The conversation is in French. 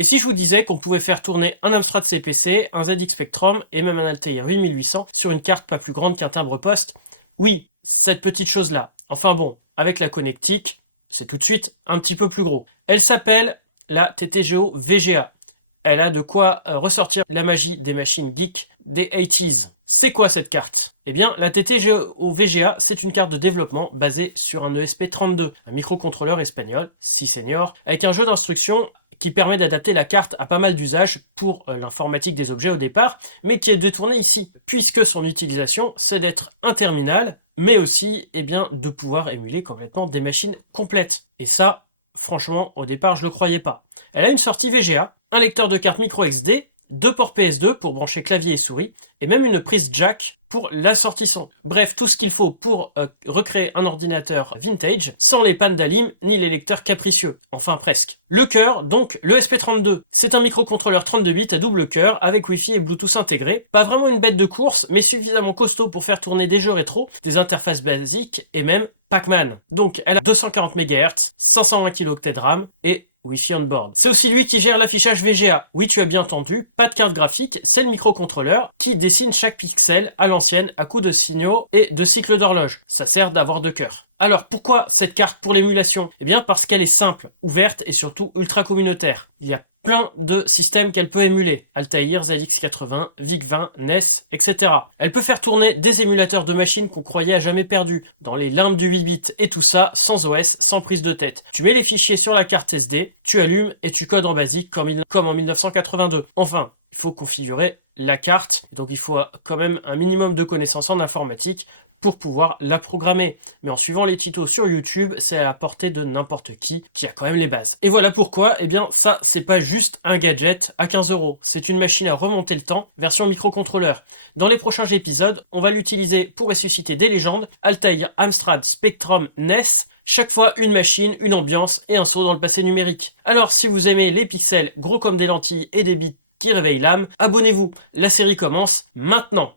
Et si je vous disais qu'on pouvait faire tourner un Amstrad CPC, un ZX Spectrum et même un Altair 8800 sur une carte pas plus grande qu'un timbre-poste? Oui, cette petite chose-là. Enfin bon, avec la connectique, c'est tout de suite un petit peu plus gros. Elle s'appelle la TTGO VGA. Elle a de quoi ressortir la magie des machines geeks des 80s. C'est quoi cette carte? Eh bien, la TTGO VGA, c'est une carte de développement basée sur un ESP32, un microcontrôleur espagnol, si senior, avec un jeu d'instructions qui permet d'adapter la carte à pas mal d'usages pour l'informatique des objets au départ, mais qui est détourné ici, puisque son utilisation, c'est d'être un terminal, mais aussi eh bien, de pouvoir émuler complètement des machines complètes. Et ça, franchement, au départ, je le croyais pas. Elle a une sortie VGA, un lecteur de carte micro SD, deux ports PS2 pour brancher clavier et souris, et même une prise jack pour la sortie son. Bref, tout ce qu'il faut pour recréer un ordinateur vintage, sans les pannes d'alim ni les lecteurs capricieux. Enfin presque. Le cœur, donc le SP32. C'est un microcontrôleur 32 bits à double cœur, avec Wi-Fi et Bluetooth intégrés. Pas vraiment une bête de course, mais suffisamment costaud pour faire tourner des jeux rétro, des interfaces basiques et même Pac-Man. Donc elle a 240 MHz, 520 kO de RAM et Wi-Fi on board. C'est aussi lui qui gère l'affichage VGA. Oui, tu as bien entendu, pas de carte graphique, c'est le microcontrôleur qui dessine chaque pixel à l'ancienne à coups de signaux et de cycles d'horloge. Ça sert d'avoir deux cœurs. Alors pourquoi cette carte pour l'émulation? Eh bien parce qu'elle est simple, ouverte et surtout ultra communautaire. Il y a plein de systèmes qu'elle peut émuler. Altair, ZX80, VIC-20, NES, etc. Elle peut faire tourner des émulateurs de machines qu'on croyait à jamais perdus, dans les limbes du 8 bits, et tout ça sans OS, sans prise de tête. Tu mets les fichiers sur la carte SD, tu allumes et tu codes en basique comme en 1982. Enfin, il faut configurer la carte, donc il faut quand même un minimum de connaissances en informatique pour pouvoir la programmer. Mais en suivant les tutos sur YouTube, c'est à la portée de n'importe qui a quand même les bases. Et voilà pourquoi, eh bien ça, c'est pas juste un gadget à 15 €. C'est une machine à remonter le temps, version microcontrôleur. Dans les prochains épisodes, on va l'utiliser pour ressusciter des légendes, Altair, Amstrad, Spectrum, NES, chaque fois une machine, une ambiance et un saut dans le passé numérique. Alors si vous aimez les pixels gros comme des lentilles et des bits qui réveillent l'âme, abonnez-vous, la série commence maintenant.